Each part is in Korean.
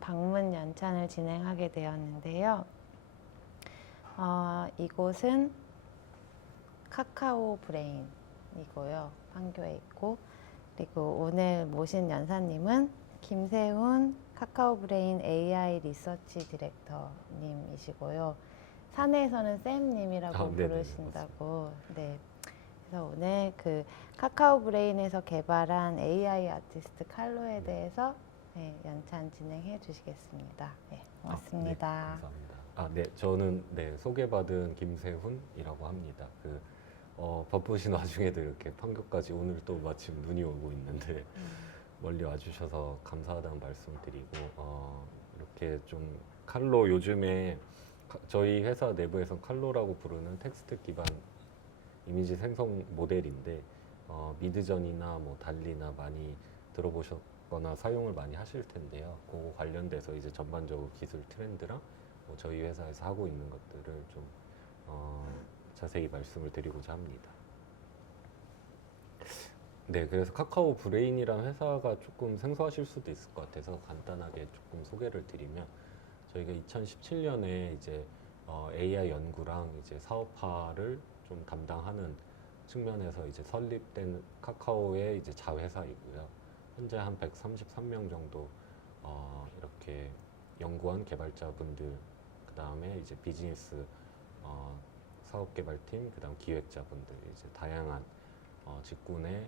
방문 연찬을 진행하게 되었는데요. 이곳은 카카오 브레인이고요. 판교에 있고, 그리고 오늘 모신 연사님은 김세훈 카카오 브레인 AI 리서치 디렉터님이시고요. 사내에서는 쌤님이라고 부르신다고. 네. 그래서 오늘 그 카카오 브레인에서 개발한 AI 아티스트 칼로에 대해서 연찬 진행해 주시겠습니다. 네, 고맙습니다. 감사합니다. 네, 저는 소개받은 김세훈이라고 합니다. 바쁘신 와중에도 이렇게 판교까지 오늘 또 마침 눈이 오고 있는데 멀리 와주셔서 감사하다는 말씀을 드리고 이렇게 좀 칼로 요즘에 저희 회사 내부에서 칼로라고 부르는 텍스트 기반 이미지 생성 모델인데 미드전이나 뭐 달리나 많이 들어보셨거나 사용을 많이 하실 텐데요. 그거 관련돼서 이제 전반적으로 기술 트렌드랑 뭐 저희 회사에서 하고 있는 것들을 좀 자세히 말씀을 드리고자 합니다. 네, 그래서 카카오 브레인이라는 회사가 조금 생소하실 수도 있을 것 같아서 간단하게 조금 소개를 드리면 저희가 2017년에 이제 AI 연구랑 이제 사업화를 좀 담당하는 측면에서 이제 설립된 카카오의 이제 자회사이고요. 현재 한 133명 정도 이렇게 연구원 개발자분들, 그 다음에 이제 비즈니스 사업개발팀, 그 다음 기획자분들, 이제 다양한 직군의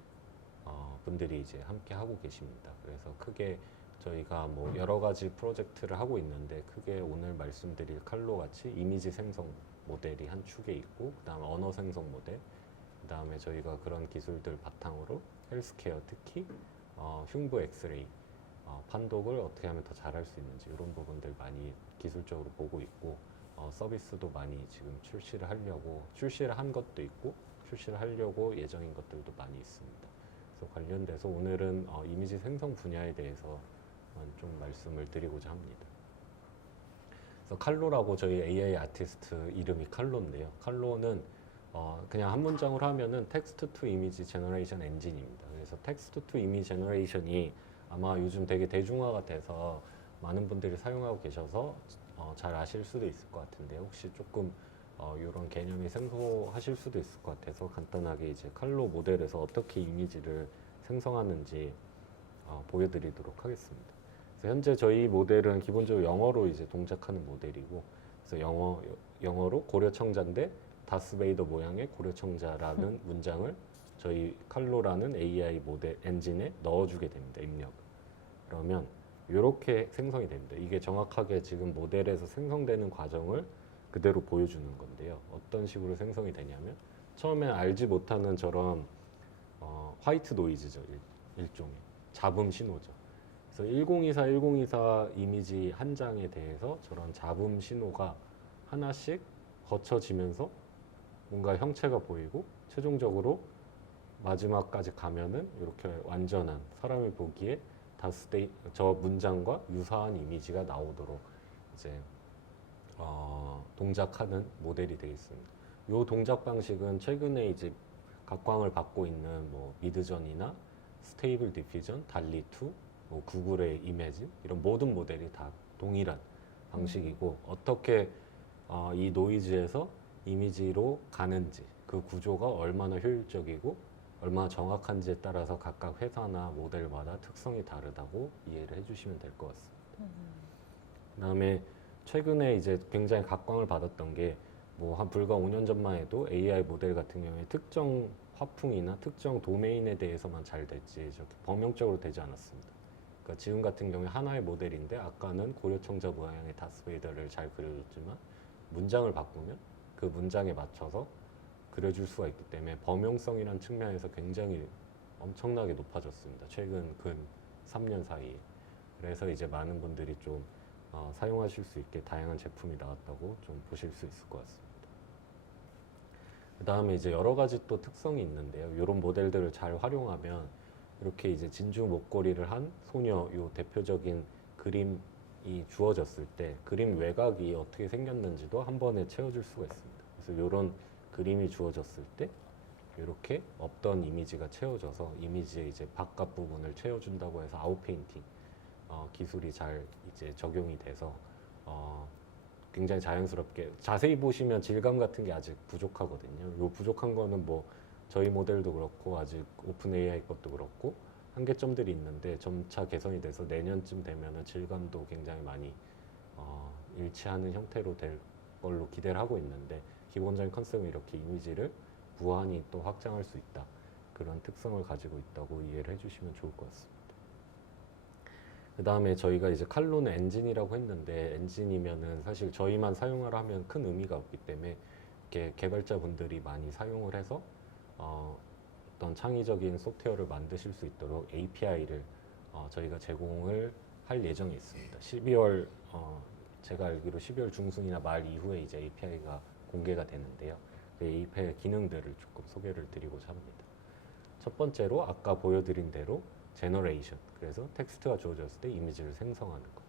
분들이 이제 함께 하고 계십니다. 그래서 크게 저희가 뭐 여러 가지 프로젝트를 하고 있는데 크게 오늘 말씀드릴 칼로 같이 이미지 생성 모델이 한 축에 있고, 그 다음에 언어 생성 모델, 그 다음에 저희가 그런 기술들 바탕으로 헬스케어, 특히 흉부 엑스레이 판독을 어떻게 하면 더 잘할 수 있는지 이런 부분들 많이 기술적으로 보고 있고, 서비스도 많이 지금 출시를 한 것도 있고 출시를 하려고 예정인 것들도 많이 있습니다. 그래서 관련돼서 오늘은 이미지 생성 분야에 대해서 좀 말씀을 드리고자 합니다. 그래서 칼로라고 저희 AI 아티스트 이름이 칼로인데요. 칼로는 그냥 한 문장으로 하면은 텍스트 투 이미지 제너레이션 엔진입니다. 그래서 텍스트 투 이미지 제너레이션이 아마 요즘 되게 대중화가 돼서 많은 분들이 사용하고 계셔서 잘 아실 수도 있을 것 같은데, 혹시 조금 이런 개념이 생소하실 수도 있을 것 같아서 간단하게 이제 칼로 모델에서 어떻게 이미지를 생성하는지 보여드리도록 하겠습니다. 그래서 현재 저희 모델은 기본적으로 영어로 이제 동작하는 모델이고, 그래서 영어로 고려청자인데 다스베이더 모양의 고려청자라는 문장을 저희 칼로라는 AI 모델 엔진에 넣어주게 됩니다. 입력. 그러면 이렇게 생성이 됩니다. 이게 정확하게 지금 모델에서 생성되는 과정을 그대로 보여주는 건데요. 어떤 식으로 생성이 되냐면 처음에 알지 못하는 저런 화이트 노이즈죠. 일종의 잡음 신호죠. 그래서 1024 이미지 한 장에 대해서 저런 잡음 신호가 하나씩 거쳐지면서 뭔가 형체가 보이고 최종적으로 마지막까지 가면은 이렇게 완전한 사람이 보기에 저 문장과 유사한 이미지가 나오도록 이제 동작하는 모델이 되겠습니다. 이 동작 방식은 최근에 이제 각광을 받고 있는 뭐 미드전이나 스테이블 디퓨전, 달리2, 뭐 구글의 이매진 이런 모든 모델이 다 동일한 방식이고, 어떻게 이 노이즈에서 이미지로 가는지, 그 구조가 얼마나 효율적이고 얼마나 정확한지에 따라서 각각 회사나 모델마다 특성이 다르다고 이해를 해주시면 될 것 같습니다. 그다음에 최근에 이제 굉장히 각광을 받았던 게 뭐 한 불과 5년 전만 해도 AI 모델 같은 경우에 특정 화풍이나 특정 도메인에 대해서만 잘 됐지 저렇게 범용적으로 되지 않았습니다. 그러니까 지금 같은 경우에 하나의 모델인데 아까는 고려청자 모양의 다스베이더를 잘 그려줬지만 문장을 바꾸면 그 문장에 맞춰서 그려줄 수가 있기 때문에 범용성이라는 측면에서 굉장히 엄청나게 높아졌습니다. 최근 근 3년 사이에. 그래서 이제 많은 분들이 좀 사용하실 수 있게 다양한 제품이 나왔다고 좀 보실 수 있을 것 같습니다. 그 다음에 이제 여러 가지 또 특성이 있는데요. 이런 모델들을 잘 활용하면 이렇게 이제 진주 목걸이를 한 소녀, 요 대표적인 그림이 주어졌을 때 그림 외곽이 어떻게 생겼는지도 한 번에 채워줄 수가 있습니다. 그래서 이런 그림이 주어졌을 때 이렇게 없던 이미지가 채워져서 이미지의 이제 바깥 부분을 채워준다고 해서 아웃페인팅, 기술이 잘 이제 적용이 돼서 굉장히 자연스럽게 자세히 보시면 질감 같은 게 아직 부족하거든요. 요 부족한 거는 뭐 저희 모델도 그렇고 아직 오픈 AI 것도 그렇고 한계점들이 있는데 점차 개선이 돼서 내년쯤 되면은 질감도 굉장히 많이 일치하는 형태로 될 걸로 기대를 하고 있는데 기본적인 컨셉은 이렇게 이미지를 무한히 또 확장할 수 있다. 그런 특성을 가지고 있다고 이해를 해주시면 좋을 것 같습니다. 그 다음에 저희가 이제 칼로는 엔진이라고 했는데 엔진이면은 사실 저희만 사용하라 하면 큰 의미가 없기 때문에 이렇게 개발자분들이 많이 사용을 해서 어떤 창의적인 소프트웨어를 만드실 수 있도록 API를 저희가 제공을 할 예정이 있습니다. 12월 제가 알기로 12월 중순이나 말 이후에 이제 API가 공개가 되는데요. 그 API 기능들을 조금 소개를 드리고자 합니다. 첫 번째로 아까 보여드린 대로 제너레이션. 그래서 텍스트가 주어졌을 때 이미지를 생성하는 것.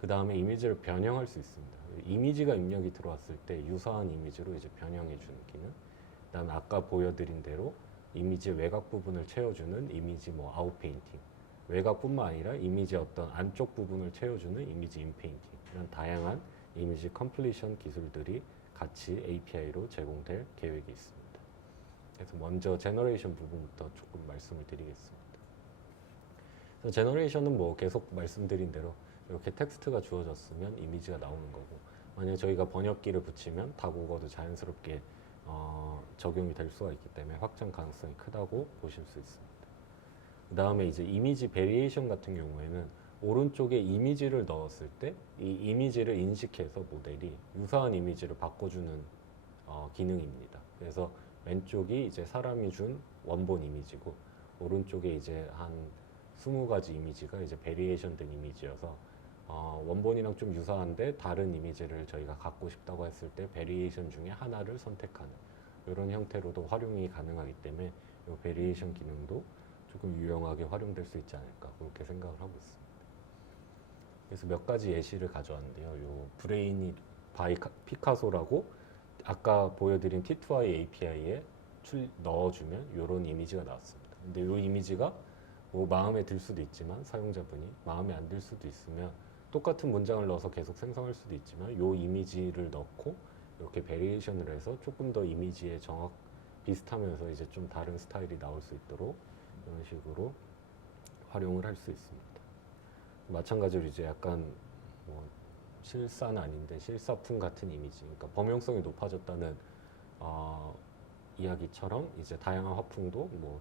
그 다음에 이미지를 변형할 수 있습니다. 이미지가 입력이 들어왔을 때 유사한 이미지로 이제 변형해 주는 기능. 그 다음에 아까 보여드린 대로 이미지 외곽 부분을 채워주는 이미지 뭐 아웃페인팅. 외곽뿐만 아니라 이미지 어떤 안쪽 부분을 채워주는 이미지 인페인팅. 이런 다양한 이미지 컴플리션 기술들이 같이 API로 제공될 계획이 있습니다. 그래서 먼저 제너레이션 부분부터 조금 말씀을 드리겠습니다. 그래서 제너레이션은 뭐 계속 말씀드린 대로 이렇게 텍스트가 주어졌으면 이미지가 나오는 거고 만약에 저희가 번역기를 붙이면 다국어도 자연스럽게 적용이 될 수가 있기 때문에 확장 가능성이 크다고 보실 수 있습니다. 그 다음에 이제 이미지 베리에이션 같은 경우에는 오른쪽에 이미지를 넣었을 때 이 이미지를 인식해서 모델이 유사한 이미지를 바꿔주는 기능입니다. 그래서 왼쪽이 이제 사람이 준 원본 이미지고 오른쪽에 이제 한 20가지 이미지가 이제 베리에이션 된 이미지여서 원본이랑 좀 유사한데 다른 이미지를 저희가 갖고 싶다고 했을 때 베리에이션 중에 하나를 선택하는 이런 형태로도 활용이 가능하기 때문에 이 베리에이션 기능도 조금 유용하게 활용될 수 있지 않을까 그렇게 생각을 하고 있습니다. 그래서 몇 가지 예시를 가져왔는데요. 요 브레인이 바이 피카소라고 아까 보여드린 T2I API에 넣어주면 이런 이미지가 나왔습니다. 근데 이 이미지가 뭐 마음에 들 수도 있지만 사용자분이 마음에 안 들 수도 있으면 똑같은 문장을 넣어서 계속 생성할 수도 있지만 이 이미지를 넣고 이렇게 베리에이션을 해서 조금 더 이미지의 정확 비슷하면서 이제 좀 다른 스타일이 나올 수 있도록 이런 식으로 활용을 할 수 있습니다. 마찬가지로 이제 약간 뭐 실사는 아닌데 실사품 같은 이미지, 그러니까 범용성이 높아졌다는 이야기처럼 이제 다양한 화풍도 뭐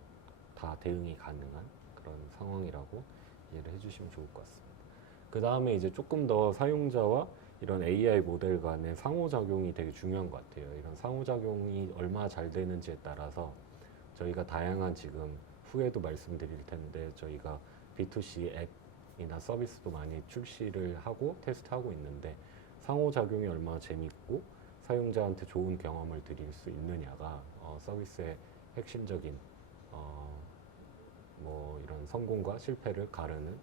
다 대응이 가능한 그런 상황이라고 이해를 해주시면 좋을 것 같습니다. 그 다음에 이제 조금 더 사용자와 이런 AI 모델 간의 상호작용이 되게 중요한 것 같아요. 이런 상호작용이 얼마나 잘 되는지에 따라서 저희가 다양한 지금 후에도 말씀드릴 텐데 저희가 B2C 앱이나 서비스도 많이 출시를 하고 테스트하고 있는데 상호작용이 얼마나 재밌고 사용자한테 좋은 경험을 드릴 수 있느냐가 서비스의 핵심적인 뭐 이런 성공과 실패를 가르는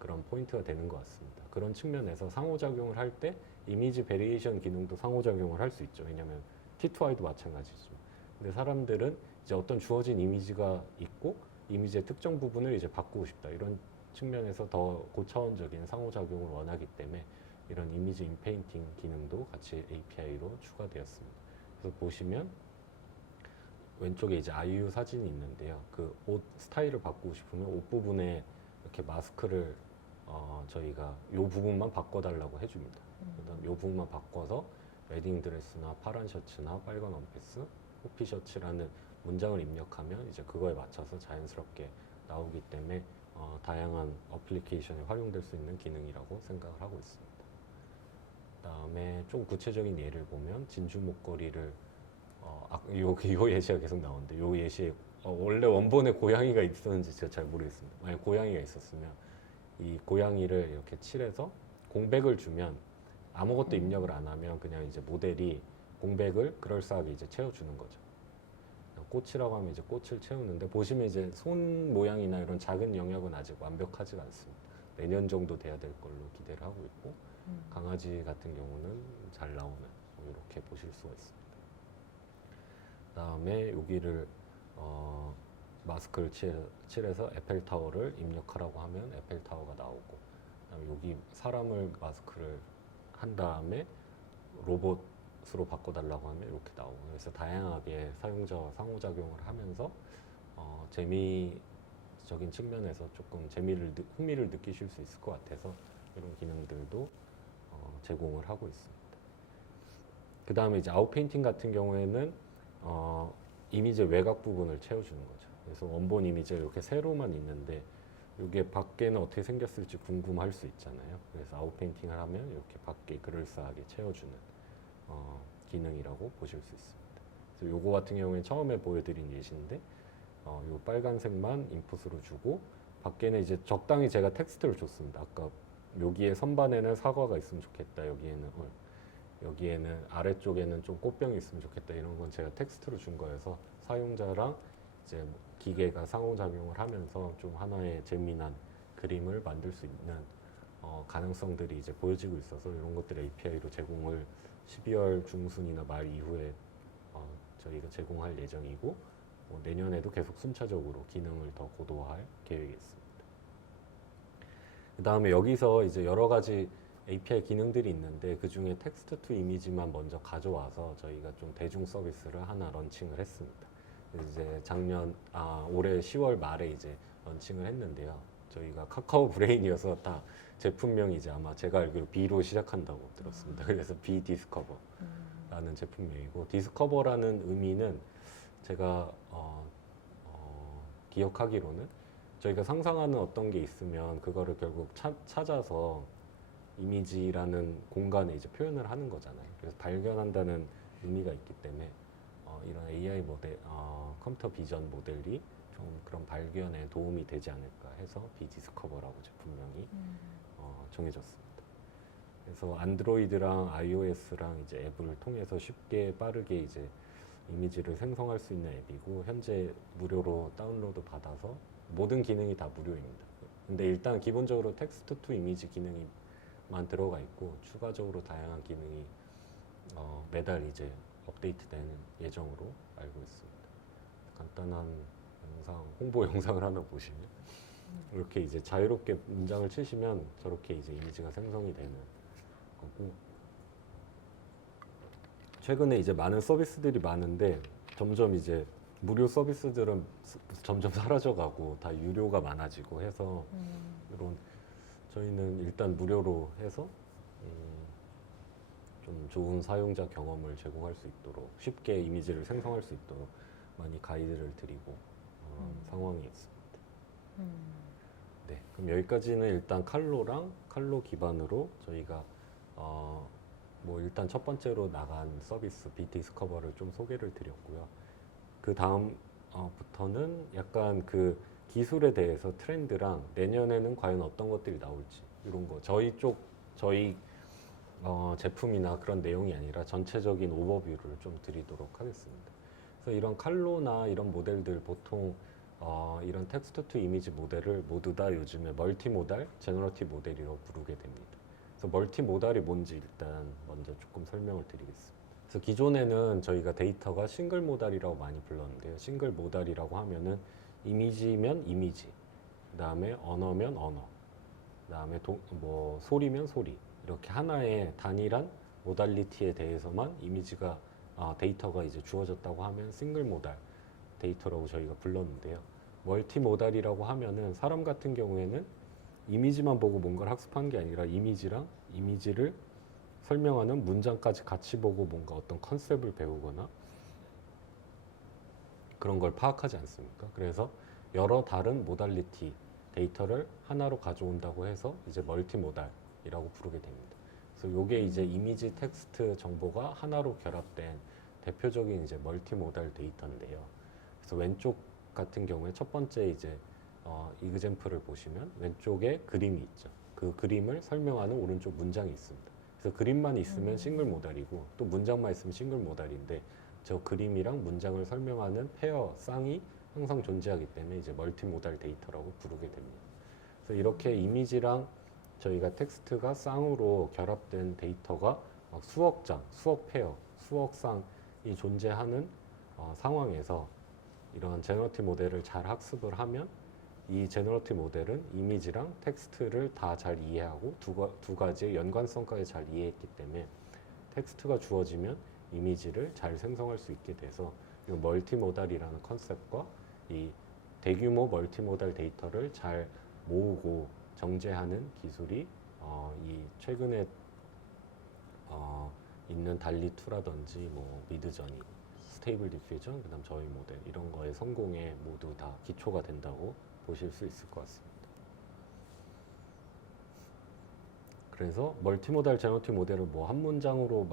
그런 포인트가 되는 것 같습니다. 그런 측면에서 상호작용을 할 때 이미지 베리에이션 기능도 상호작용을 할 수 있죠. 왜냐하면 T2I도 마찬가지죠. 근데 사람들은 이제 어떤 주어진 이미지가 있고 이미지의 특정 부분을 이제 바꾸고 싶다. 이런 측면에서 더 고차원적인 상호작용을 원하기 때문에 이런 이미지 인페인팅 기능도 같이 API로 추가되었습니다. 그래서 보시면 왼쪽에 이제 아이유 사진이 있는데요. 그 옷 스타일을 바꾸고 싶으면 옷 부분에 이렇게 마스크를 저희가 이 부분만 바꿔달라고 해줍니다. 그다음 이 부분만 바꿔서 웨딩 드레스나 파란 셔츠나 빨간 원피스, 호피 셔츠라는 문장을 입력하면 이제 그거에 맞춰서 자연스럽게 나오기 때문에 다양한 어플리케이션에 활용될 수 있는 기능이라고 생각을 하고 있습니다. 그다음에 좀 구체적인 예를 보면 진주 목걸이를 요 예시가 계속 나오는데 요 예시에 원래 원본에 고양이가 있었는지 제가 잘 모르겠습니다. 만약 고양이가 있었으면 이 고양이를 이렇게 칠해서 공백을 주면 아무것도 입력을 안 하면 그냥 이제 모델이 공백을 그럴싸하게 이제 채워주는 거죠. 꽃이라고 하면 이제 꽃을 채우는데 보시면 이제 손 모양이나 이런 작은 영역은 아직 완벽하지가 않습니다. 내년 정도 돼야 될 걸로 기대를 하고 있고 강아지 같은 경우는 잘 나오는 이렇게 보실 수가 있습니다. 그다음에 여기를 마스크를 칠해서 에펠타워를 입력하라고 하면 에펠타워가 나오고 그다음에 여기 사람을 마스크를 한 다음에 로봇으로 바꿔달라고 하면 이렇게 나오고, 그래서 다양하게 사용자와 상호작용을 하면서 재미적인 측면에서 조금 흥미를 느끼실 수 있을 것 같아서 이런 기능들도 제공을 하고 있습니다. 그 다음에 이제 아웃페인팅 같은 경우에는 이미지 외곽 부분을 채워주는 거죠. 그래서 원본 이미지가 이렇게 세로만 있는데 이게 밖에는 어떻게 생겼을지 궁금할 수 있잖아요. 그래서 아웃페인팅을 하면 이렇게 밖에 그럴싸하게 채워주는 기능이라고 보실 수 있습니다. 그래서 요거 같은 경우에 처음에 보여드린 예시인데 요 빨간색만 인풋으로 주고 밖에는 이제 적당히 제가 텍스트를 줬습니다. 아까 여기에 선반에는 사과가 있으면 좋겠다. 여기에는 아래쪽에는 좀 꽃병이 있으면 좋겠다. 이런 건 제가 텍스트로 준 거여서 사용자랑 이제 기계가 상호작용을 하면서 좀 하나의 재미난 그림을 만들 수 있는 가능성들이 이제 보여지고 있어서 이런 것들을 API로 제공을 12월 중순이나 말 이후에 저희가 제공할 예정이고 내년에도 계속 순차적으로 기능을 더 고도화할 계획이 있습니다. 그 다음에 여기서 이제 여러 가지 API 기능들이 있는데 그 중에 텍스트 투 이미지만 먼저 가져와서 저희가 좀 대중 서비스를 하나 런칭을 했습니다. 이제 올해 10월 말에 이제 런칭을 했는데요. 저희가 카카오 브레인이어서 다 제품명이 이제 아마 제가 알기로 B로 시작한다고 들었습니다. 그래서 B 디스커버라는 제품명이고, 디스커버라는 의미는 제가 기억하기로는 저희가 상상하는 어떤 게 있으면 그거를 결국 찾아서 이미지라는 공간에 이제 표현을 하는 거잖아요. 그래서 발견한다는 의미가 있기 때문에 이런 AI 모델, 컴퓨터 비전 모델이 좀 그런 발견에 도움이 되지 않을까 해서 비디스커버라고 제품명이 정해졌습니다. 그래서 안드로이드랑 iOS랑 이제 앱을 통해서 쉽게 빠르게 이제 이미지를 생성할 수 있는 앱이고, 현재 무료로 다운로드 받아서 모든 기능이 다 무료입니다. 근데 일단 기본적으로 텍스트 투 이미지 기능이만 들어가 있고, 추가적으로 다양한 기능이 매달 이제 업데이트되는 예정으로 알고 있습니다. 간단한 홍보 영상을 하나 보시면 이렇게 이제 자유롭게 문장을 치시면 저렇게 이제 이미지가 생성이 되는 거고, 최근에 이제 많은 서비스들이 많은데 점점 이제 무료 서비스들은 점점 사라져가고 다 유료가 많아지고 해서 이런 저희는 일단 무료로 해서 좀 좋은 사용자 경험을 제공할 수 있도록 쉽게 이미지를 생성할 수 있도록 많이 가이드를 드리고 상황이 있습니다. 네, 그럼 여기까지는 일단 칼로 기반으로 저희가 뭐 일단 첫 번째로 나간 서비스 비디스커버를 좀 소개를 드렸고요. 그 다음부터는 약간 그 기술에 대해서 트렌드랑 내년에는 과연 어떤 것들이 나올지 이런 거 저희 제품이나 그런 내용이 아니라 전체적인 오버뷰를 좀 드리도록 하겠습니다. 그래서 이런 칼로나 이런 모델들 보통 이런 텍스트 투 이미지 모델을 모두 다 요즘에 멀티모달, 제너러티브 모델이라고 부르게 됩니다. 그래서 멀티모달이 뭔지 일단 먼저 조금 설명을 드리겠습니다. 그래서 기존에는 저희가 데이터가 싱글 모달이라고 많이 불렀는데요. 싱글 모달이라고 하면은 이미지면 이미지, 그 다음에 언어면 언어, 그 다음에 뭐 소리면 소리, 이렇게 하나의 단일한 모달리티에 대해서만 데이터가 이제 주어졌다고 하면 싱글 모달 데이터라고 저희가 불렀는데요. 멀티 모달이라고 하면은 사람 같은 경우에는 이미지만 보고 뭔가를 학습한 게 아니라 이미지를 설명하는 문장까지 같이 보고 뭔가 어떤 컨셉을 배우거나 그런 걸 파악하지 않습니까? 그래서 여러 다른 모달리티 데이터를 하나로 가져온다고 해서 이제 멀티모달이라고 부르게 됩니다. 그래서 이게 이제 이미지, 텍스트 정보가 하나로 결합된 대표적인 이제 멀티모달 데이터인데요. 그래서 왼쪽 같은 경우에 첫 번째 이제 이그젬플을 보시면 왼쪽에 그림이 있죠. 그 그림을 설명하는 오른쪽 문장이 있습니다. 그래서 그림만 있으면 싱글 모달이고 또 문장만 있으면 싱글 모달인데 저 그림이랑 문장을 설명하는 페어, 쌍이 항상 존재하기 때문에 이제 멀티모달 데이터라고 부르게 됩니다. 그래서 이렇게 이미지랑 저희가 텍스트가 쌍으로 결합된 데이터가 막 수억 장, 수억 페어, 수억 쌍이 존재하는 상황에서 이런 제너러티브 모델을 잘 학습을 하면 이 제너러티브 모델은 이미지랑 텍스트를 다 잘 이해하고 두 가지의 연관성까지 잘 이해했기 때문에 텍스트가 주어지면 이미지를 잘 생성할 수 있게 돼서 이 멀티모달이라는 컨셉과 이 대규모 멀티모달 데이터를 잘 모으고 정제하는 기술이 이 최근에 있는 달리2라든지 뭐 미드저니, 스테이블 디퓨전, 그다음 저희 모델 이런 거의 성공에 모두 다 기초가 된다고 보실 수 있을 것 같습니다. 그래서 멀티모달 제너러티브 모델을 뭐 한 문장으로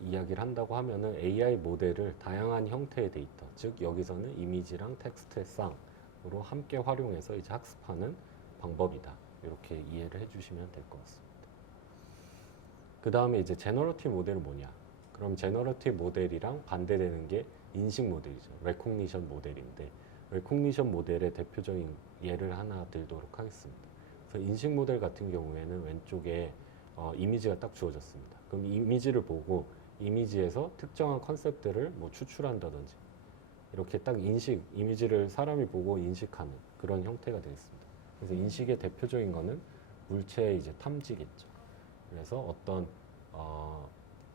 이야기를 한다고 하면은 AI 모델을 다양한 형태의 데이터, 즉 여기서는 이미지랑 텍스트의 쌍으로 함께 활용해서 이제 학습하는 방법이다. 이렇게 이해를 해주시면 될 것 같습니다. 그 다음에 이제 제너러티브 모델은 뭐냐? 그럼 제너러티브 모델이랑 반대되는 게 인식 모델이죠. 레코니션 모델인데 레코니션 모델의 대표적인 예를 하나 들도록 하겠습니다. 그래서 인식 모델 같은 경우에는 왼쪽에 이미지가 딱 주어졌습니다. 그럼 이미지를 보고 이미지에서 특정한 컨셉들을 뭐 추출한다든지 이렇게 딱 이미지를 사람이 보고 인식하는 그런 형태가 되겠습니다. 그래서 인식의 대표적인 거는 물체의 이제 탐지겠죠. 그래서 어떤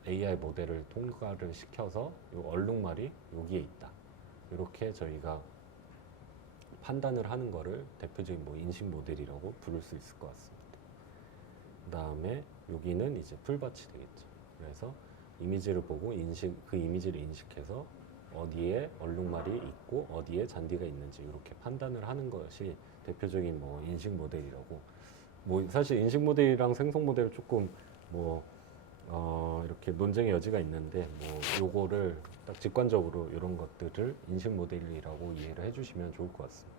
AI 모델을 통과를 시켜서 이 얼룩말이 여기에 있다. 이렇게 저희가 판단을 하는 거를 대표적인 뭐 인식 모델이라고 부를 수 있을 것 같습니다. 그 다음에 여기는 이제 풀밭이 되겠죠. 그래서 이미지를 보고 그 이미지를 인식해서 어디에 얼룩말이 있고 어디에 잔디가 있는지 이렇게 판단을 하는 것이 대표적인 뭐 인식 모델이라고. 뭐 사실 인식 모델이랑 생성 모델 조금 뭐 이렇게 논쟁의 여지가 있는데 뭐 요거를 딱 직관적으로 이런 것들을 인식 모델이라고 이해를 해주시면 좋을 것 같습니다.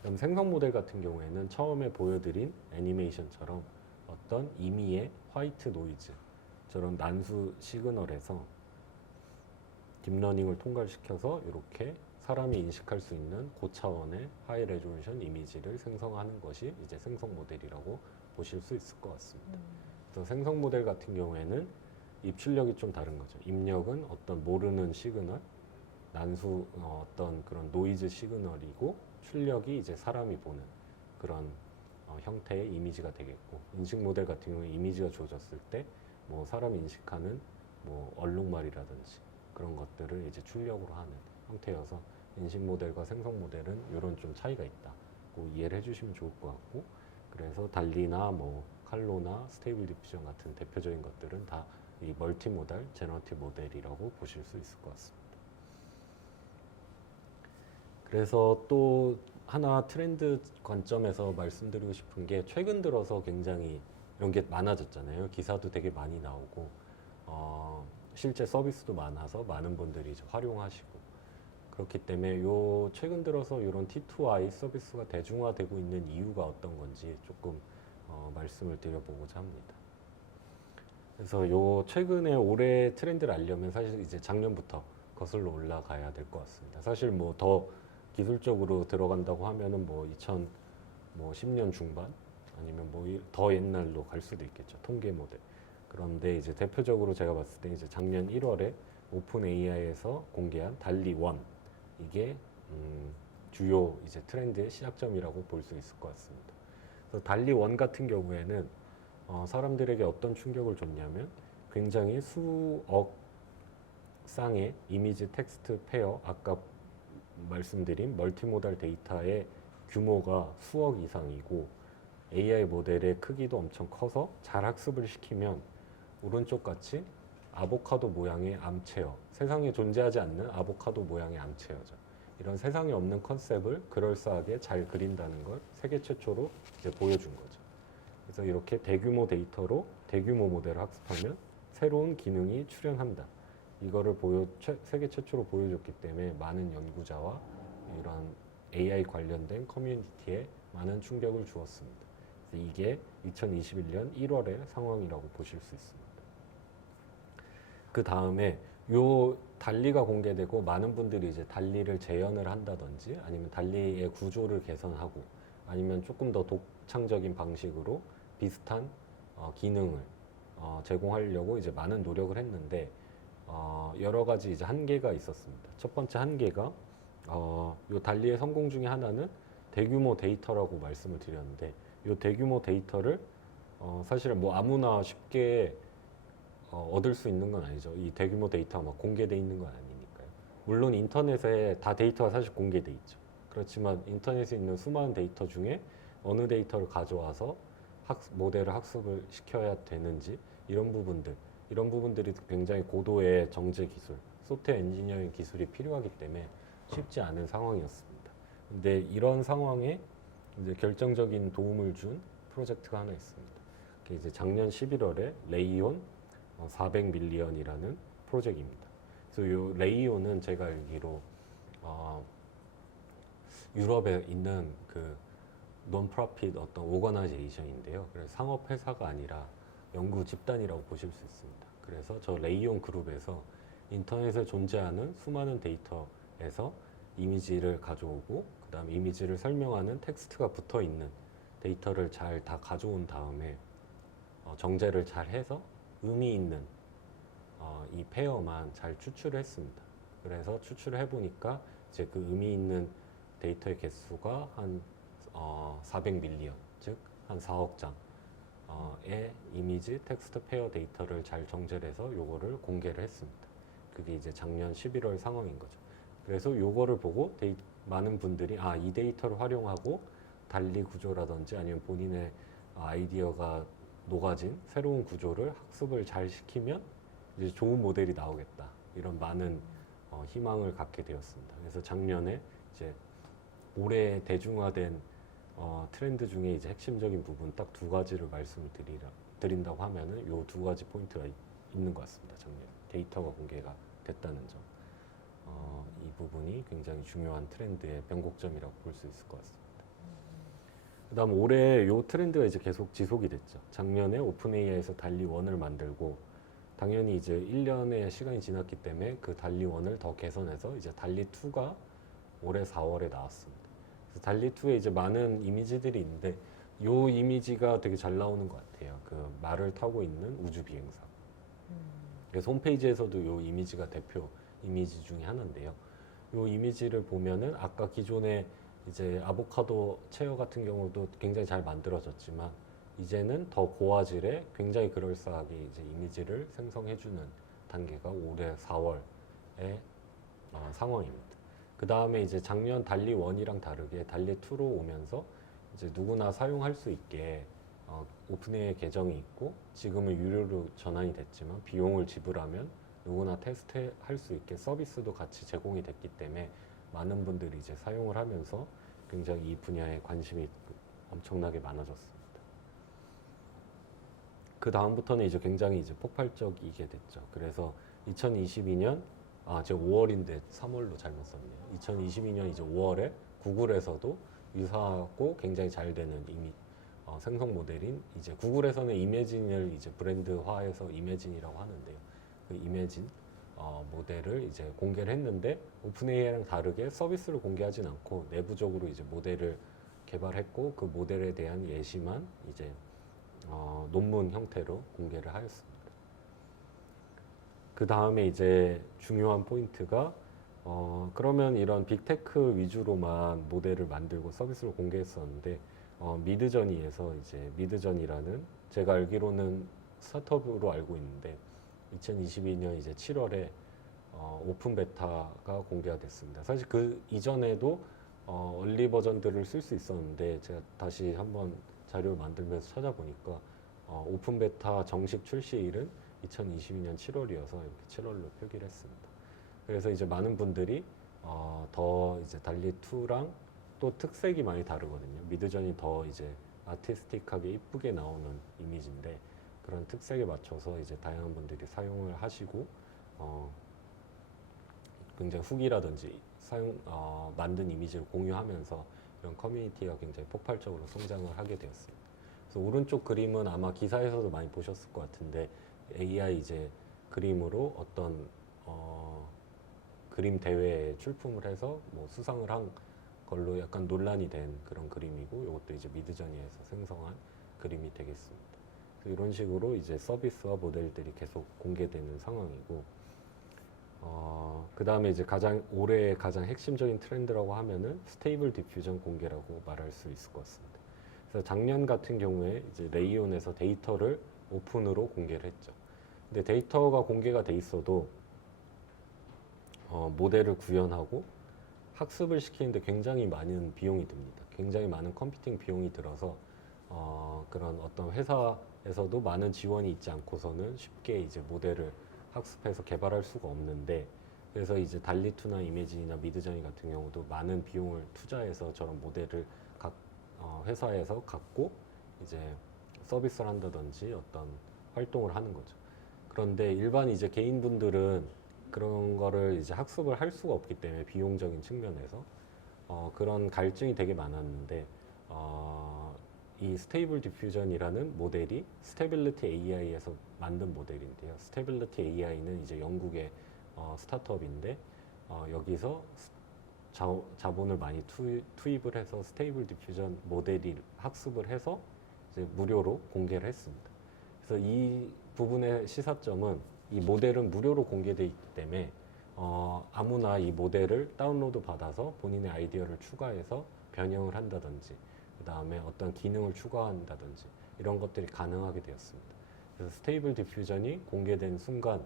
그럼 생성 모델 같은 경우에는 처음에 보여드린 애니메이션처럼 어떤 임의의 화이트 노이즈처럼 난수 시그널에서 딥러닝을 통과시켜서 이렇게 사람이 인식할 수 있는 고차원의 하이 레졸루션 이미지를 생성하는 것이 이제 생성 모델이라고 보실 수 있을 것 같습니다. 그래서 생성 모델 같은 경우에는 입출력이 좀 다른 거죠. 입력은 어떤 모르는 시그널, 난수 어떤 그런 노이즈 시그널이고 출력이 이제 사람이 보는 그런 형태의 이미지가 되겠고, 인식 모델 같은 경우에 이미지가 주어졌을 때 뭐 사람이 인식하는 뭐 얼룩말이라든지 그런 것들을 이제 출력으로 하는 형태여서 인식 모델과 생성 모델은 이런 좀 차이가 있다고 이해를 해주시면 좋을 것 같고, 그래서 달리나 뭐 칼로나 스테이블 디퓨전 같은 대표적인 것들은 다 이 멀티모달 제너러티브 모델이라고 보실 수 있을 것 같습니다. 그래서 또 하나 트렌드 관점에서 말씀드리고 싶은 게 최근 들어서 굉장히 이런 게 많아졌잖아요. 기사도 되게 많이 나오고 실제 서비스도 많아서 많은 분들이 이제 활용하시고, 그렇기 때문에 요 최근 들어서 이런 T2I 서비스가 대중화되고 있는 이유가 어떤 건지 조금 말씀을 드려보고자 합니다. 그래서 요 최근에 올해 트렌드를 알려면 사실 이제 작년부터 거슬러 올라가야 될 것 같습니다. 사실 뭐 더 기술적으로 들어간다고 하면은 뭐 2010년 중반 아니면 뭐 더 옛날로 갈 수도 있겠죠. 통계 모델. 그런데 이제 대표적으로 제가 봤을 때 이제 작년 1월에 오픈 AI에서 공개한 달리 1 이게 주요 이제 트렌드의 시작점이라고 볼 수 있을 것 같습니다. 그래서 달리 1 같은 경우에는 사람들에게 어떤 충격을 줬냐면 굉장히 수억 쌍의 이미지 텍스트 페어, 아까 말씀드린 멀티모달 데이터의 규모가 수억 이상이고 AI 모델의 크기도 엄청 커서 잘 학습을 시키면 오른쪽 같이 아보카도 모양의 암체어, 세상에 존재하지 않는 아보카도 모양의 암체어죠. 이런 세상에 없는 컨셉을 그럴싸하게 잘 그린다는 걸 세계 최초로 이제 보여준 거죠. 그래서 이렇게 대규모 데이터로 대규모 모델을 학습하면 새로운 기능이 출현한다. 이거를 세계 최초로 보여줬기 때문에 많은 연구자와 이런 AI 관련된 커뮤니티에 많은 충격을 주었습니다. 그래서 이게 2021년 1월의 상황이라고 보실 수 있습니다. 그 다음에 요 달리가 공개되고 많은 분들이 이제 달리를 재현을 한다든지 아니면 달리의 구조를 개선하고 아니면 조금 더 독창적인 방식으로 비슷한 기능을 제공하려고 이제 많은 노력을 했는데 여러 가지 이제 한계가 있었습니다. 첫 번째 한계가 요 달리의 성공 중에 하나는 대규모 데이터라고 말씀을 드렸는데, 요 대규모 데이터를 사실은 뭐 아무나 쉽게 얻을 수 있는 건 아니죠. 이 대규모 데이터가 막 공개돼 있는 건 아니니까요. 물론 인터넷에 다 데이터가 사실 공개돼 있죠. 그렇지만 인터넷에 있는 수많은 데이터 중에 어느 데이터를 가져와서 모델을 학습을 시켜야 되는지 이런 부분들이 굉장히 고도의 정제 기술, 소프트웨어 엔지니어링 기술이 필요하기 때문에 쉽지 않은 상황이었습니다. 근데 이런 상황에 이제 결정적인 도움을 준 프로젝트가 하나 있습니다. 그게 이제 작년 11월에 레이온 400밀리언이라는 프로젝트입니다. 그래서 이 레이온은 제가 알기로 유럽에 있는 그 논프로핏 어떤 오거나이제이션인데요. 그래서 상업 회사가 아니라 연구 집단이라고 보실 수 있습니다. 그래서 저 레이온 그룹에서 인터넷에 존재하는 수많은 데이터에서 이미지를 가져오고 그다음 이미지를 설명하는 텍스트가 붙어 있는 데이터를 잘 다 가져온 다음에 정제를 잘 해서 의미 있는 이 페어만 잘 추출을 했습니다. 그래서 추출을 해보니까 이제 그 의미 있는 데이터의 개수가 한 400밀리언, 즉 한 4억 장의 이미지 텍스트 페어 데이터를 잘 정제를 해서 요거를 공개를 했습니다. 그게 이제 작년 11월 상황인 거죠. 그래서 요거를 보고 많은 분들이 이 데이터를 활용하고 달리 구조라든지 아니면 본인의 아이디어가 녹아진 새로운 구조를 학습을 잘 시키면 이제 좋은 모델이 나오겠다. 이런 많은 희망을 갖게 되었습니다. 그래서 작년에 이제 올해 대중화된 트렌드 중에 이제 핵심적인 부분 딱 두 가지를 말씀을 드린다고 하면은 요 두 가지 포인트가 있는 것 같습니다. 작년 데이터가 공개가 됐다는 점. 이 부분이 굉장히 중요한 트렌드의 변곡점이라고 볼 수 있을 것 같습니다. 그다음 올해 요 트렌드가 이제 계속 지속이 됐죠. 작년에 오픈AI에서 달리 1을 만들고 당연히 이제 1년의 시간이 지났기 때문에 그 달리 1을 더 개선해서 이제 달리 2가 올해 4월에 나왔습니다. 그래서 달리 2에 이제 많은 이미지들이 있는데 요 이미지가 되게 잘 나오는 것 같아요. 그 말을 타고 있는 우주 비행사. 그래서 홈페이지에서도 요 이미지가 대표 이미지 중에 하나인데요. 요 이미지를 보면은 아까 기존에 이제 아보카도 체어 같은 경우도 굉장히 잘 만들어졌지만 이제는 더 고화질의 굉장히 그럴싸하게 이제 이미지를 생성해주는 단계가 올해 4월의 상황입니다. 그 다음에 이제 작년 달리 1이랑 다르게 달리 2로 오면서 이제 누구나 사용할 수 있게 오픈AI 계정이 있고 지금은 유료로 전환이 됐지만 비용을 지불하면 누구나 테스트할 수 있게 서비스도 같이 제공이 됐기 때문에 많은 분들이 이제 사용을 하면서 굉장히 이 분야에 관심이 엄청나게 많아졌습니다. 그 다음부터는 이제 굉장히 이제 폭발적이게 됐죠. 그래서 2022년 제가 5월인데 3월로 잘못 썼네요. 2022년 이제 5월에 구글에서도 유사하고 굉장히 잘 되는 이미 생성 모델인 이제 구글에서는 이매진을 이제 브랜드화해서 이매진이라고 하는데요. 그 이매진 모델을 이제 공개를 했는데 오픈AI랑 다르게 서비스를 공개하진 않고 내부적으로 이제 모델을 개발했고 그 모델에 대한 예시만 이제 논문 형태로 공개를 하였습니다. 그 다음에 이제 중요한 포인트가 그러면 이런 빅테크 위주로만 모델을 만들고 서비스를 공개했었는데 미드저니에서 이제 미드저니라는 제가 알기로는 스타트업으로 알고 있는데 2022년 이제 7월에 오픈 베타가 공개가 됐습니다. 사실 그 이전에도 얼리 버전들을 쓸 수 있었는데 제가 다시 한번 자료를 만들면서 찾아보니까 오픈 베타 정식 출시일은 2022년 7월이어서 이렇게 7월로 표기를 했습니다. 그래서 이제 많은 분들이 더 이제 달리 2랑 또 특색이 많이 다르거든요. 미드전이 더 이제 아티스틱하게 이쁘게 나오는 이미지인데 그런 특색에 맞춰서 이제 다양한 분들이 사용을 하시고 굉장히 후기라든지 만든 이미지를 공유하면서 이런 커뮤니티가 굉장히 폭발적으로 성장을 하게 되었습니다. 그래서 오른쪽 그림은 아마 기사에서도 많이 보셨을 것 같은데 AI 이제 그림으로 어떤 그림 대회에 출품을 해서 뭐 수상을 한 걸로 약간 논란이 된 그런 그림이고 이것도 이제 미드저니에서 생성한 그림이 되겠습니다. 이런 식으로 이제 서비스와 모델들이 계속 공개되는 상황이고 그 다음에 이제 올해의 가장 핵심적인 트렌드라고 하면은 스테이블 디퓨전 공개라고 말할 수 있을 것 같습니다. 그래서 작년 같은 경우에 이제 레이온에서 데이터를 오픈으로 공개를 했죠. 근데 데이터가 공개가 돼 있어도 모델을 구현하고 학습을 시키는데 굉장히 많은 비용이 듭니다. 굉장히 많은 컴퓨팅 비용이 들어서 그런 어떤 회사에서도 많은 지원이 있지 않고서는 쉽게 이제 모델을 학습해서 개발할 수가 없는데, 그래서 이제 달리2나 이매진이나 미드저니 같은 경우도 많은 비용을 투자해서 저런 모델을 회사에서 갖고 이제 서비스를 한다든지 어떤 활동을 하는 거죠. 그런데 일반 이제 개인분들은 그런 거를 이제 학습을 할 수가 없기 때문에 비용적인 측면에서 그런 갈증이 되게 많았는데, 이 스테이블 디퓨전이라는 모델이 스테빌리티 AI에서 만든 모델인데요. 스테빌리티 AI는 이제 영국의 스타트업인데 여기서 자본을 많이 투입을 해서 스테이블 디퓨전 모델이 학습을 해서 이제 무료로 공개를 했습니다. 그래서 이 부분의 시사점은 이 모델은 무료로 공개되어 있기 때문에 아무나 이 모델을 다운로드 받아서 본인의 아이디어를 추가해서 변형을 한다든지 그 다음에 어떤 기능을 추가한다든지 이런 것들이 가능하게 되었습니다. 그래서 스테이블 디퓨전이 공개된 순간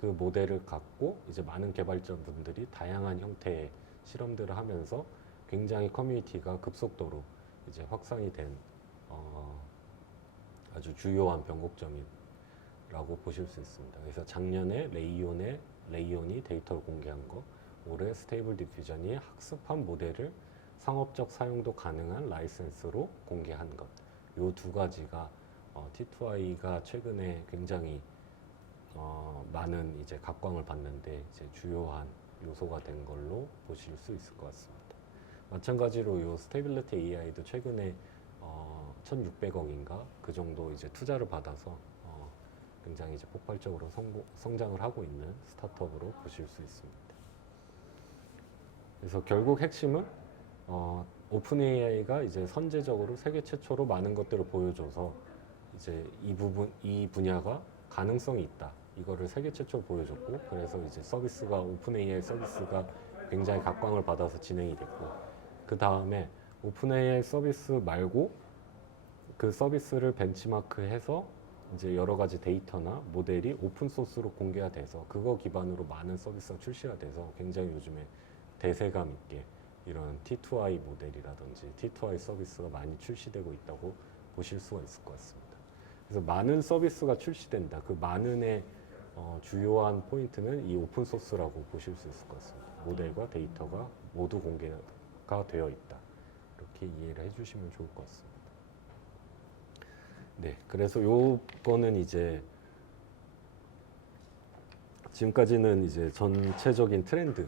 그 모델을 갖고 이제 많은 개발자분들이 다양한 형태의 실험들을 하면서 굉장히 커뮤니티가 급속도로 이제 확산이 된 아주 주요한 변곡점이라고 보실 수 있습니다. 그래서 작년에 레이온이 데이터를 공개한 거, 올해 스테이블 디퓨전이 학습한 모델을 상업적 사용도 가능한 라이센스로 공개한 것, 이 두 가지가 T2I가 최근에 굉장히 많은 이제 각광을 받는데 이제 주요한 요소가 된 걸로 보실 수 있을 것 같습니다. 마찬가지로 이 스테빌리티 AI도 최근에 1,600억인가 그 정도 이제 투자를 받아서 굉장히 이제 폭발적으로 성장을 하고 있는 스타트업으로 보실 수 있습니다. 그래서 결국 핵심은 오픈 AI가 이제 선제적으로 세계 최초로 많은 것들을 보여줘서 이제 이 분야가 가능성이 있다. 이거를 세계 최초로 보여줬고, 그래서 이제 오픈 AI 서비스가 굉장히 각광을 받아서 진행이 됐고, 그 다음에 오픈 AI 서비스 말고 그 서비스를 벤치마크해서 이제 여러 가지 데이터나 모델이 오픈 소스로 공개가 돼서 그거 기반으로 많은 서비스가 출시가 돼서 굉장히 요즘에 대세감 있게 이런 T2I 모델이라든지 T2I 서비스가 많이 출시되고 있다고 보실 수가 있을 것 같습니다. 그래서 많은 서비스가 출시된다. 그 많은의 주요한 포인트는 이 오픈 소스라고 보실 수 있을 것 같습니다. 모델과 데이터가 모두 공개가 되어 있다. 이렇게 이해를 해주시면 좋을 것 같습니다. 네, 그래서 요거는 이제 지금까지는 이제 전체적인 트렌드,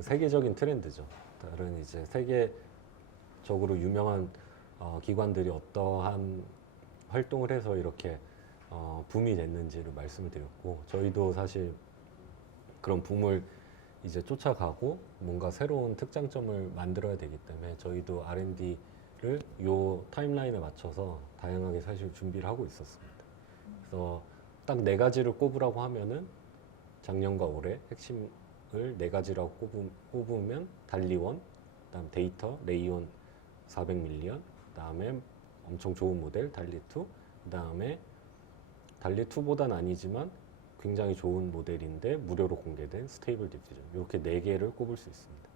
세계적인 트렌드죠. 다른 이제 세계적으로 유명한 기관들이 어떠한 활동을 해서 이렇게 붐이 됐는지를 말씀을 드렸고, 저희도 사실 그런 붐을 이제 쫓아가고 뭔가 새로운 특장점을 만들어야 되기 때문에 저희도 R&D를 요 타임라인에 맞춰서 다양하게 사실 준비를 하고 있었습니다. 그래서 딱 4가지를 꼽으라고 하면은 작년과 올해 핵심을 4가지라고 꼽으면 달리1, 그다음 데이터 레이온 400밀리언, 그다음에 엄청 좋은 모델 달리2, 그다음에 달리2보다는 아니지만 굉장히 좋은 모델인데 무료로 공개된 스테이블 디퓨전, 이렇게 4개를 꼽을 수 있습니다.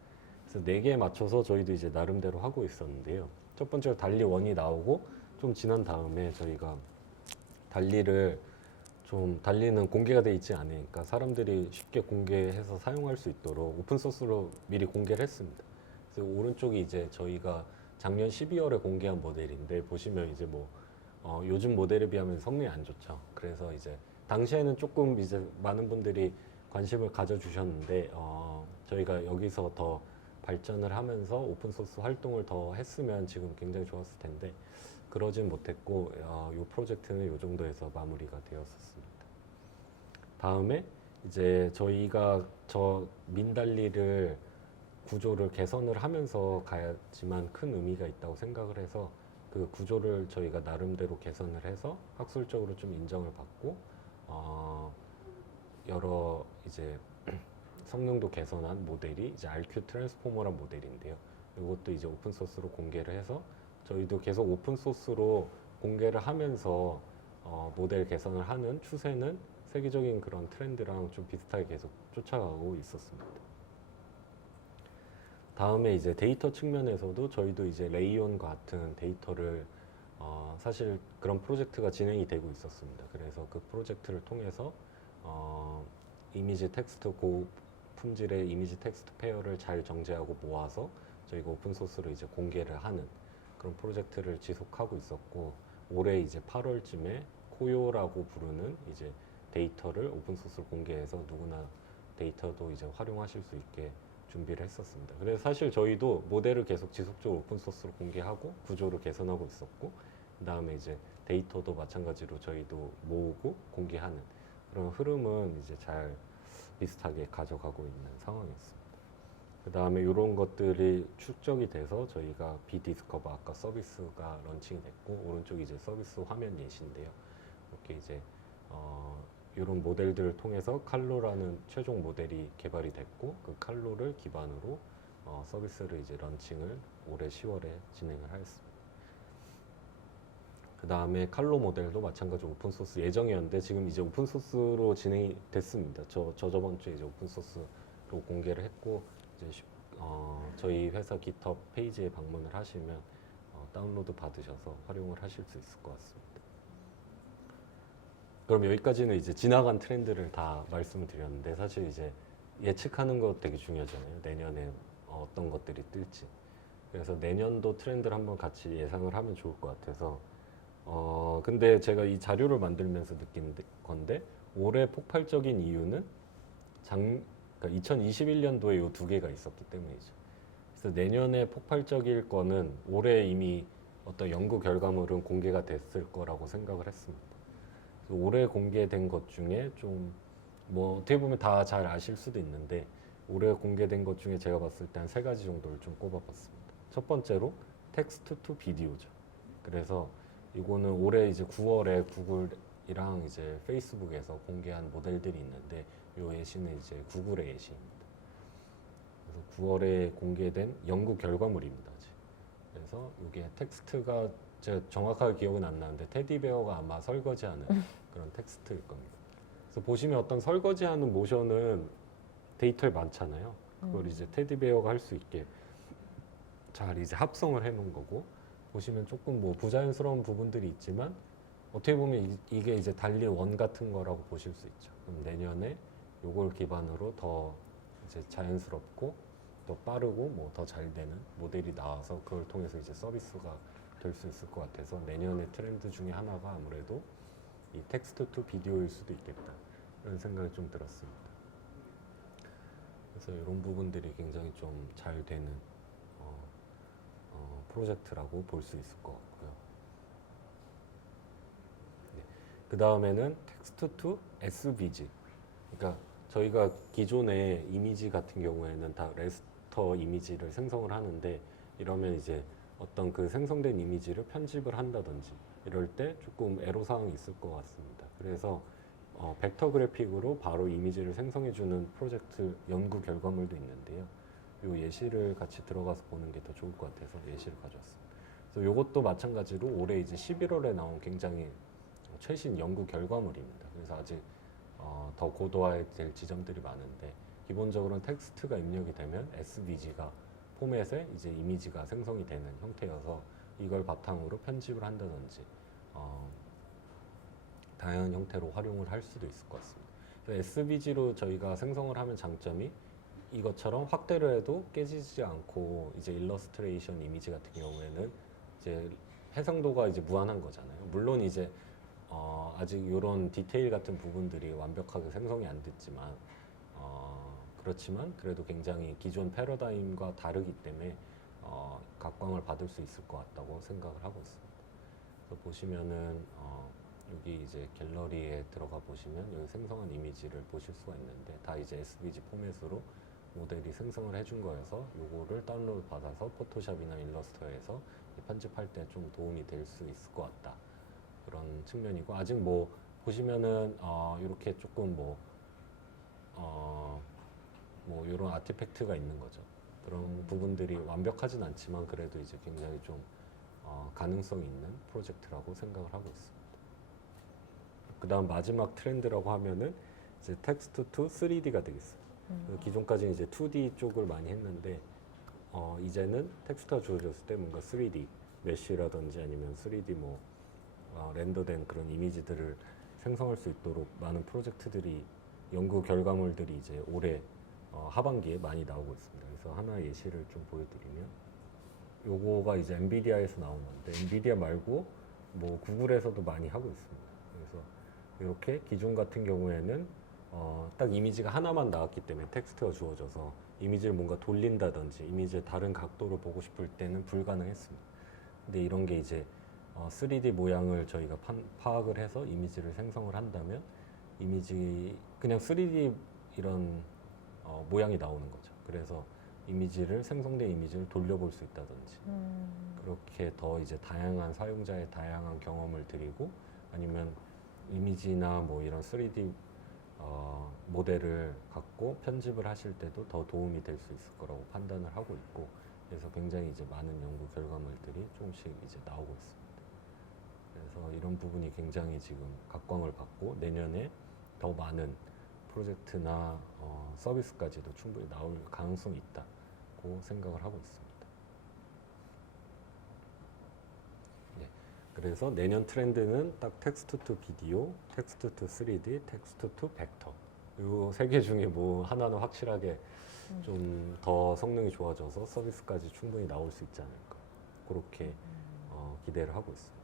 그래서 4개에 맞춰서 저희도 이제 나름대로 하고 있었는데요. 첫 번째로 달리1이 나오고 좀 지난 다음에 저희가 달리는 공개가 돼 있지 않으니까 사람들이 쉽게 공개해서 사용할 수 있도록 오픈 소스로 미리 공개를 했습니다. 그래서 오른쪽이 이제 저희가 작년 12월에 공개한 모델인데, 보시면 이제 요즘 모델에 비하면 성능이 안 좋죠. 그래서 이제 당시에는 조금 이제 많은 분들이 관심을 가져주셨는데 저희가 여기서 더 발전을 하면서 오픈 소스 활동을 더 했으면 지금 굉장히 좋았을 텐데 그러진 못했고 이 프로젝트는 이 정도에서 마무리가 되었습니다. 다음에 이제 저희가 민달리를 구조를 개선을 하면서 가야지만 큰 의미가 있다고 생각을 해서 그 구조를 저희가 나름대로 개선을 해서 학술적으로 좀 인정을 받고 여러 이제 성능도 개선한 모델이 이제 RQ 트랜스포머란 모델인데요. 이것도 이제 오픈 소스로 공개를 해서 저희도 계속 오픈 소스로 공개를 하면서 모델 개선을 하는 추세는 세계적인 그런 트렌드랑 좀 비슷하게 계속 쫓아가고 있었습니다. 다음에 이제 데이터 측면에서도 저희도 이제 레이온과 같은 데이터를 사실 그런 프로젝트가 진행이 되고 있었습니다. 그래서 그 프로젝트를 통해서 이미지 텍스트 고품질의 이미지 텍스트 페어를 잘 정제하고 모아서 저희가 오픈 소스로 이제 공개를 하는 그런 프로젝트를 지속하고 있었고, 올해 이제 8월쯤에 코요라고 부르는 이제 데이터를 오픈 소스로 공개해서 누구나 데이터도 이제 활용하실 수 있게 준비를 했었습니다. 그래서 사실 저희도 모델을 계속 지속적으로 오픈 소스로 공개하고 구조를 개선하고 있었고, 그 다음에 이제 데이터도 마찬가지로 저희도 모으고 공개하는 그런 흐름은 이제 잘 비슷하게 가져가고 있는 상황이었습니다. 그 다음에 이런 것들이 축적이 돼서 저희가 비디스커버 아까 서비스가 런칭이 됐고, 오른쪽이 이제 서비스 화면 예시인데요. 이렇게 이제 이런 모델들을 통해서 칼로라는 최종 모델이 개발이 됐고, 그 칼로를 기반으로 서비스를 이제 런칭을 올해 10월에 진행을 하였습니다. 그 다음에 칼로 모델도 마찬가지로 오픈 소스 예정이었는데 지금 이제 오픈 소스로 진행이 됐습니다. 저번 주에 이제 오픈 소스로 공개를 했고, 이제 저희 회사 깃허브 페이지에 방문을 하시면 다운로드 받으셔서 활용을 하실 수 있을 것 같습니다. 그럼 여기까지는 이제 지나간 트렌드를 다 말씀을 드렸는데, 사실 이제 예측하는 거 되게 중요하잖아요. 내년에 어떤 것들이 뜰지. 그래서 내년도 트렌드를 한번 같이 예상을 하면 좋을 것 같아서 근데 제가 이 자료를 만들면서 느낀 건데, 올해 폭발적인 이유는 그러니까 2021년도에 이 두 개가 있었기 때문이죠. 그래서 내년에 폭발적일 거는 올해 이미 어떤 연구 결과물은 공개가 됐을 거라고 생각을 했습니다. 그래서 올해 공개된 것 중에 좀 뭐 어떻게 보면 다 잘 아실 수도 있는데, 올해 공개된 것 중에 제가 봤을 때 한 3가지 정도를 좀 꼽아봤습니다. 첫 번째로 텍스트 투 비디오죠. 그래서 이거는 올해 이제 9월에 구글이랑 이제 페이스북에서 공개한 모델들이 있는데, 이 예시는 이제 구글의 예시입니다. 그래서 9월에 공개된 연구 결과물입니다. 아직. 그래서 이게 텍스트가 제가 정확하게 기억은 안 나는데 테디베어가 아마 설거지하는 그런 텍스트일 겁니다. 그래서 보시면 어떤 설거지하는 모션은 데이터에 많잖아요. 그걸 이제 테디베어가 할 수 있게 잘 이제 합성을 해놓은 거고, 보시면 조금 뭐 부자연스러운 부분들이 있지만 어떻게 보면 이게 이제 달리 원 같은 거라고 보실 수 있죠. 그럼 내년에 요걸 기반으로 더 이제 자연스럽고 더 빠르고 뭐 더 잘 되는 모델이 나와서 그걸 통해서 이제 서비스가 될 수 있을 것 같아서 내년의 트렌드 중에 하나가 아무래도 이 텍스트 투 비디오일 수도 있겠다, 이런 생각이 좀 들었습니다. 그래서 이런 부분들이 굉장히 좀 잘 되는 프로젝트라고 볼 수 있을 것 같고요. 네. 그 다음에는 텍스트 투 SVG. 그러니까 저희가 기존의 이미지 같은 경우에는 다 레스터 이미지를 생성을 하는데, 이러면 이제 어떤 그 생성된 이미지를 편집을 한다든지 이럴 때 조금 애로사항이 있을 것 같습니다. 그래서 벡터 그래픽으로 바로 이미지를 생성해주는 프로젝트 연구 결과물도 있는데요. 이 예시를 같이 들어가서 보는 게 더 좋을 것 같아서 예시를 가져왔습니다. 그래서 이것도 마찬가지로 올해 이제 11월에 나온 굉장히 최신 연구 결과물입니다. 그래서 아직 더 고도화될 지점들이 많은데, 기본적으로는 텍스트가 입력이 되면 SVG가 포맷에 이제 이미지가 생성이 되는 형태여서 이걸 바탕으로 편집을 한다든지 다양한 형태로 활용을 할 수도 있을 것 같습니다. SVG로 저희가 생성을 하면 장점이 이것처럼 확대를 해도 깨지지 않고, 이제 일러스트레이션 이미지 같은 경우에는 이제 해상도가 이제 무한한 거잖아요. 물론 이제 아직 이런 디테일 같은 부분들이 완벽하게 생성이 안 됐지만 그렇지만 그래도 굉장히 기존 패러다임과 다르기 때문에 각광을 받을 수 있을 것 같다고 생각을 하고 있습니다. 그래서 보시면은 여기 이제 갤러리에 들어가 보시면 여기 생성한 이미지를 보실 수가 있는데, 다 이제 SVG 포맷으로 모델이 생성을 해준 거여서 요거를 다운로드 받아서 포토샵이나 일러스트에서 편집할 때 좀 도움이 될 수 있을 것 같다, 그런 측면이고, 아직 뭐 보시면은 이렇게 조금 뭐 뭐 이런 아티팩트가 있는 거죠. 그런 부분들이 완벽하진 않지만 그래도 이제 굉장히 좀 가능성이 있는 프로젝트라고 생각을 하고 있습니다. 그다음 마지막 트렌드라고 하면은 이제 텍스트 투 3D가 되겠어요. 기존까지는 이제 2D 쪽을 많이 했는데 이제는 텍스트가 주어졌을 때 뭔가 3D 메쉬라든지 아니면 3D 뭐 렌더된 그런 이미지들을 생성할 수 있도록 많은 프로젝트들이 연구 결과물들이 이제 올해 하반기에 많이 나오고 있습니다. 그래서 하나 예시를 좀 보여드리면 요거가 이제 엔비디아에서 나온 건데 엔비디아 말고 뭐 구글에서도 많이 하고 있습니다. 그래서 이렇게 기존 같은 경우에는 딱 이미지가 하나만 나왔기 때문에 텍스트가 주어져서 이미지를 뭔가 돌린다든지 이미지의 다른 각도로 보고 싶을 때는 불가능했습니다. 근데 이런 게 이제 3D 모양을 저희가 파악을 해서 이미지를 생성을 한다면 이미지 그냥 3D 이런 모양이 나오는 거죠. 그래서 이미지를 생성된 이미지를 돌려볼 수 있다든지 그렇게 더 이제 다양한 사용자의 다양한 경험을 드리고 아니면 이미지나 뭐 이런 3D 모델을 갖고 편집을 하실 때도 더 도움이 될 수 있을 거라고 판단을 하고 있고 그래서 굉장히 이제 많은 연구 결과물들이 조금씩 이제 나오고 있습니다. 그래서 이런 부분이 굉장히 지금 각광을 받고 내년에 더 많은 프로젝트나 서비스까지도 충분히 나올 가능성이 있다고 생각을 하고 있습니다. 네, 그래서 내년 트렌드는 딱 텍스트 투 비디오, 텍스트 투 3D, 텍스트 투 벡터 이 세 개 중에 뭐 하나는 확실하게 좀 더 성능이 좋아져서 서비스까지 충분히 나올 수 있지 않을까 그렇게 기대를 하고 있습니다.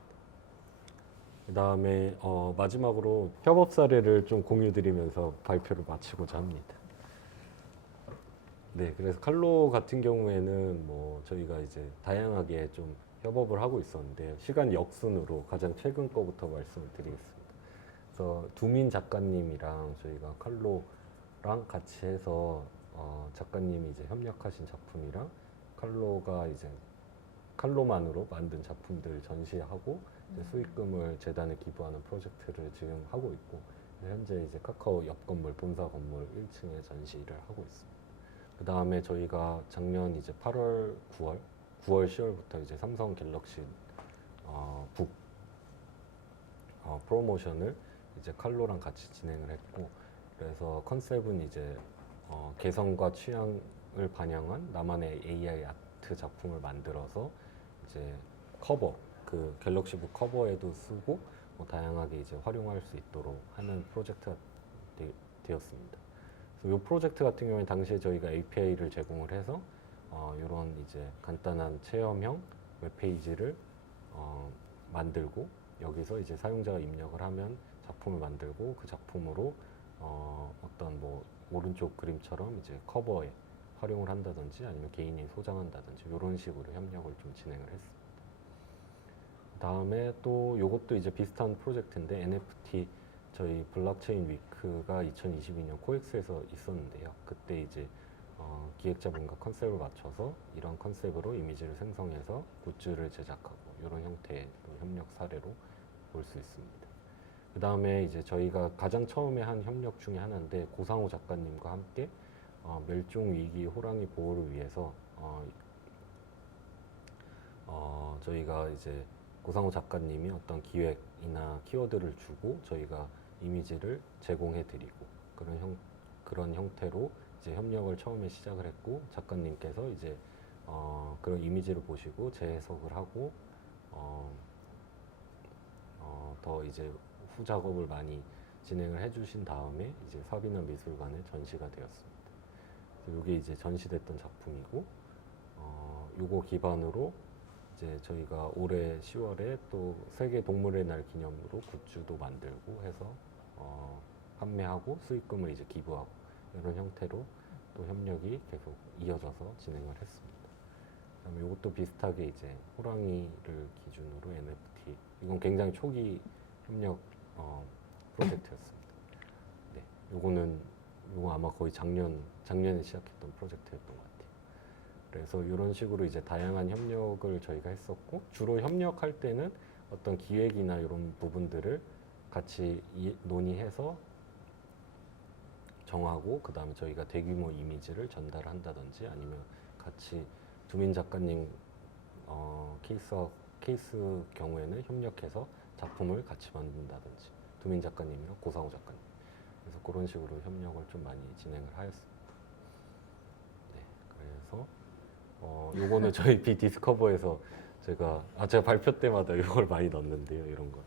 그 다음에 마지막으로 협업 사례를 좀 공유드리면서 발표를 마치고자 합니다. 네, 그래서 칼로 같은 경우에는 뭐 저희가 이제 다양하게 좀 협업을 하고 있었는데 시간 역순으로 가장 최근 거부터 말씀을 드리겠습니다. 그래서 두민 작가님이랑 저희가 칼로랑 같이 해서 작가님이 이제 협력하신 작품이랑 칼로가 이제 칼로만으로 만든 작품들 전시하고 이제 수익금을 재단에 기부하는 프로젝트를 지금 하고 있고 현재 이제 카카오 옆 건물 본사 건물 1층에 전시를 하고 있습니다. 그 다음에 저희가 작년 이제 8월, 9월, 10월부터 이제 삼성 갤럭시 북 프로모션을 이제 칼로랑 같이 진행을 했고 그래서 컨셉은 이제 개성과 취향을 반영한 나만의 AI 아트 작품을 만들어서 이제 커버 그 갤럭시북 커버에도 쓰고 뭐 다양하게 이제 활용할 수 있도록 하는 프로젝트가 되었습니다. 그래서 이 프로젝트 같은 경우에 당시에 저희가 API를 제공을 해서 이런 이제 간단한 체험형 웹페이지를 만들고 여기서 이제 사용자가 입력을 하면 작품을 만들고 그 작품으로 어떤 뭐 오른쪽 그림처럼 이제 커버에 활용을 한다든지 아니면 개인이 소장한다든지 이런 식으로 협력을 좀 진행을 했습니다. 다음에 또 이것도 이제 비슷한 프로젝트인데 NFT 저희 블록체인 위크가 2022년 코엑스에서 있었는데요. 그때 이제 기획자분과 컨셉을 맞춰서 이런 컨셉으로 이미지를 생성해서 굿즈를 제작하고 이런 형태의 또 협력 사례로 볼 수 있습니다. 그 다음에 이제 저희가 가장 처음에 한 협력 중에 하나인데 고상호 작가님과 함께 멸종 위기 호랑이 보호를 위해서 저희가 이제 고상호 작가님이 어떤 기획이나 키워드를 주고 저희가 이미지를 제공해 드리고 그런 형태로 이제 협력을 처음에 시작을 했고 작가님께서 이제 그런 이미지를 보시고 재해석을 하고 더 이제 후 작업을 많이 진행을 해주신 다음에 이제 사비나 미술관에 전시가 되었습니다. 그래서 이게 이제 전시됐던 작품이고 요거 기반으로 이제 저희가 올해 10월에 또 세계 동물의 날 기념으로 굿즈도 만들고 해서 판매하고 수익금을 이제 기부하고 이런 형태로 또 협력이 계속 이어져서 진행을 했습니다. 그다음에 이것도 비슷하게 이제 호랑이를 기준으로 NFT 이건 굉장히 초기 협력 프로젝트였습니다. 네, 요거 아마 거의 작년에 시작했던 프로젝트였던 것 같아요. 그래서 이런 식으로 이제 다양한 협력을 저희가 했었고 주로 협력할 때는 어떤 기획이나 이런 부분들을 같이 논의해서 정하고 그 다음에 저희가 대규모 이미지를 전달한다든지 아니면 같이 두민 작가님 케이스 경우에는 협력해서 작품을 같이 만든다든지 두민 작가님이랑 고상우 작가님 그래서 그런 식으로 협력을 좀 많이 진행을 하였습니다. 네, 그래서 요거는 저희 비디스커버에서 제가 발표 때마다 이걸 많이 넣는데요, 이런 거.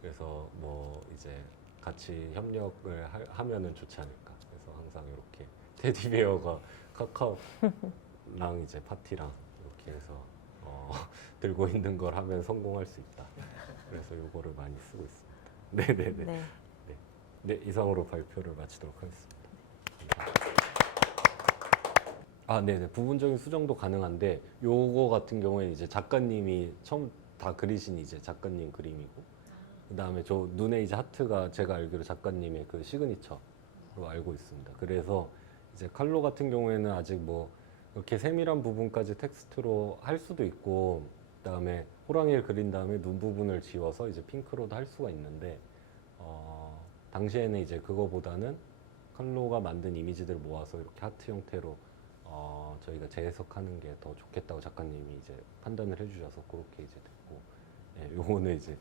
그래서 뭐 이제 같이 협력을 하면은 좋지 않을까. 그래서 항상 이렇게 테디베어가 카카오랑 이제 파티랑 이렇게 해서 들고 있는 걸 하면 성공할 수 있다. 그래서 요거를 많이 쓰고 있습니다. 네네네. 네. 네, 이상으로 발표를 마치도록 하겠습니다. 네네. 부분적인 수정도 가능한데 요거 같은 경우에 이제 작가님이 처음 다 그리신 이제 작가님 그림이고 그다음에 저 눈에 이제 하트가 제가 알기로 작가님의 그 시그니처로 알고 있습니다. 그래서 이제 칼로 같은 경우에는 아직 뭐 이렇게 세밀한 부분까지 텍스트로 할 수도 있고 그다음에 호랑이를 그린 다음에 눈 부분을 지워서 이제 핑크로도 할 수가 있는데 당시에는 이제 그거보다는 칼로가 만든 이미지들을 모아서 이렇게 하트 형태로 저희가 재해석하는 게 더 좋겠다고 작가님이 이제 판단을 해주셔서 그렇게 이제 됐고, 요거는 이제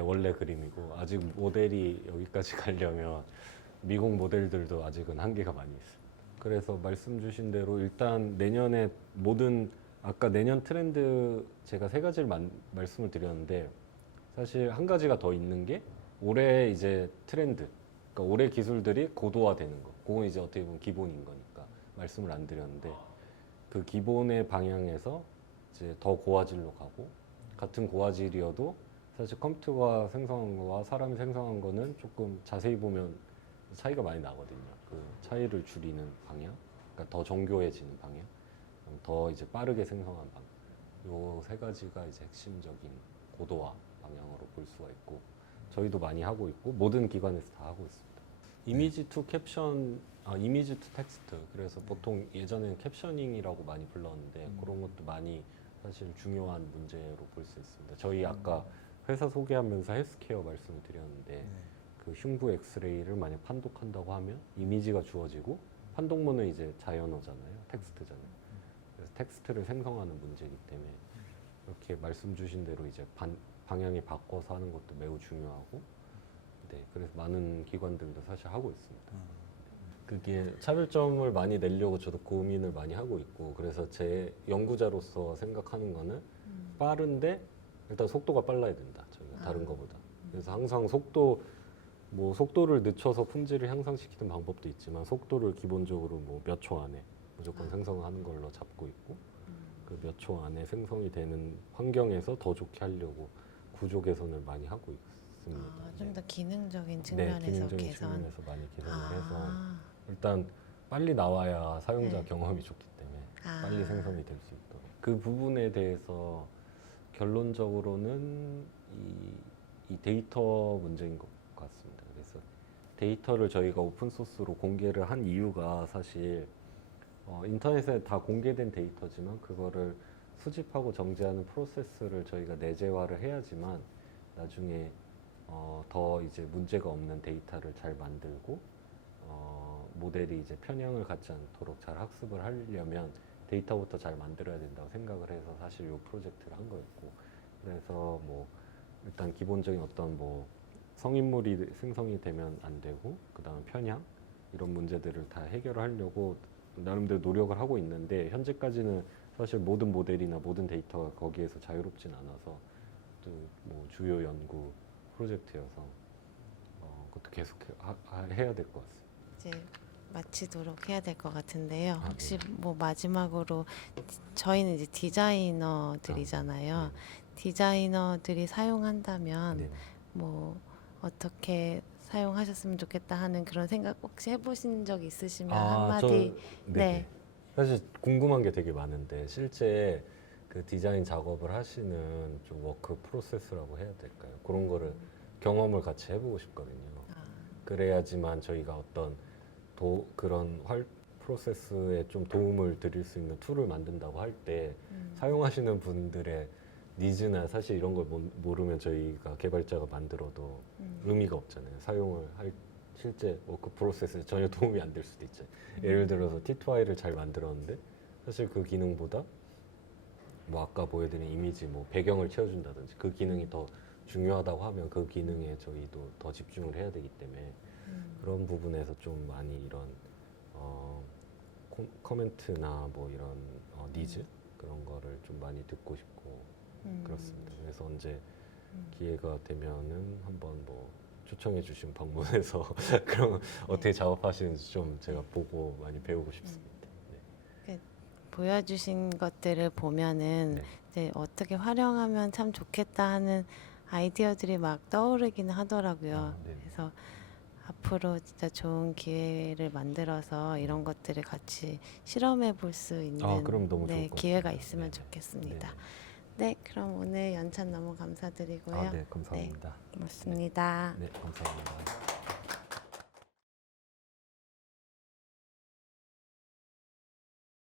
원래 그림이고 아직 모델이 여기까지 가려면 미국 모델들도 아직은 한계가 많이 있습니다. 그래서 말씀 주신 대로 일단 내년에 아까 내년 트렌드 제가 3가지를 말씀을 드렸는데 사실 한 가지가 더 있는 게 올해 이제 트렌드, 그러니까 올해 기술들이 고도화되는 거. 그건 이제 어떻게 보면 기본인 거니까 말씀을 안 드렸는데 그 기본의 방향에서 이제 더 고화질로 가고 같은 고화질이어도 사실 컴퓨터가 생성한 거와 사람이 생성한 거는 조금 자세히 보면 차이가 많이 나거든요. 그 차이를 줄이는 방향, 그러니까 더 정교해지는 방향, 더 이제 빠르게 생성한 방향. 요 3가지가 이제 핵심적인 고도화 방향으로 볼 수가 있고 저희도 많이 하고 있고 모든 기관에서 다 하고 있습니다. 이미지 투 캡션, 이미지 투 텍스트. 그래서 보통 예전에는 캡셔닝이라고 많이 불렀는데 그런 것도 많이 사실 중요한 문제로 볼 수 있습니다. 저희 아까 회사 소개하면서 헬스케어 말씀을 드렸는데 그 흉부 엑스레이를 만약 판독한다고 하면 이미지가 주어지고 판독문은 이제 자연어잖아요. 텍스트잖아요. 그래서 텍스트를 생성하는 문제이기 때문에 이렇게 말씀 주신 대로 이제 방향이 바꿔서 하는 것도 매우 중요하고 네, 그래서 많은 기관들도 사실 하고 있습니다. 그게 차별점을 많이 내려고 저도 고민을 많이 하고 있고 그래서 제 연구자로서 생각하는 거는 빠른데 일단 속도가 빨라야 된다. 저희가 다른 거보다. 그래서 항상 속도를 늦춰서 품질을 향상시키는 방법도 있지만 속도를 기본적으로 뭐 몇 초 안에 무조건 생성하는 걸로 잡고 있고 그 몇 초 안에 생성이 되는 환경에서 더 좋게 하려고 구조 개선을 많이 하고 있습니다. 좀 더 기능적인 네, 측면에서 기능적인 개선. 측면에서 많이 개선을 해서 일단 빨리 나와야 사용자 경험이 좋기 때문에 빨리 생성이 될 수 있도록 그 부분에 대해서 결론적으로는 이 데이터 문제인 것 같습니다. 그래서 데이터를 저희가 오픈소스로 공개를 한 이유가 사실 인터넷에 다 공개된 데이터지만 그거를 수집하고 정제하는 프로세스를 저희가 내재화를 해야지만 나중에 더 이제 문제가 없는 데이터를 잘 만들고 모델이 이제 편향을 갖지 않도록 잘 학습을 하려면 데이터부터 잘 만들어야 된다고 생각을 해서 사실 이 프로젝트를 한 거였고 그래서 뭐 일단 기본적인 어떤 뭐 성인물이 생성이 되면 안 되고 그다음에 편향 이런 문제들을 다 해결하려고 나름대로 노력을 하고 있는데 현재까지는 사실 모든 모델이나 모든 데이터가 거기에서 자유롭진 않아서 또 뭐 주요 연구 프로젝트여서 그것도 계속 해야 될 것 같습니다. 이제 마치도록 해야 될 것 같은데요. 혹시 네. 뭐 마지막으로 저희는 이제 디자이너들이잖아요. 네. 디자이너들이 사용한다면 네. 뭐 어떻게 사용하셨으면 좋겠다 하는 그런 생각 혹시 해보신 적 있으시면 한마디. 네. 사실 궁금한 게 되게 많은데 실제 그 디자인 작업을 하시는 좀 워크 프로세스라고 해야 될까요? 그런 거를 경험을 같이 해보고 싶거든요. 그래야지만 저희가 어떤 그런 프로세스에 좀 도움을 드릴 수 있는 툴을 만든다고 할 때 사용하시는 분들의 니즈나 사실 이런 걸 모르면 저희가 개발자가 만들어도 의미가 없잖아요. 사용을 실제 워크 프로세스에 전혀 도움이 안 될 수도 있죠. 예를 들어서 T2I를 잘 만들었는데 사실 그 기능보다 뭐 아까 보여드린 이미지 뭐 배경을 채워준다든지 그 기능이 더 중요하다고 하면 그 기능에 저희도 더 집중을 해야 되기 때문에 그런 부분에서 좀 많이 이런 커멘트나 뭐 이런 니즈 그런 거를 좀 많이 듣고 싶고 그렇습니다. 그래서 언제 기회가 되면은 한번 뭐 초청해 주신 방문해서 그럼 어떻게 작업하시는지 좀 제가 보고 많이 배우고 싶습니다. 보여주신 것들을 보면은 네. 이제 어떻게 활용하면 참 좋겠다 하는 아이디어들이 막 떠오르기는 하더라고요. 네네. 그래서 앞으로 진짜 좋은 기회를 만들어서 이런 것들을 같이 실험해 볼 수 있는 그럼 너무 네, 좋을 것 기회가 같습니다. 있으면 네네. 좋겠습니다. 네네. 네, 그럼 오늘 연찬 너무 감사드리고요. 네, 감사합니다. 고맙습니다. 네, 감사합니다.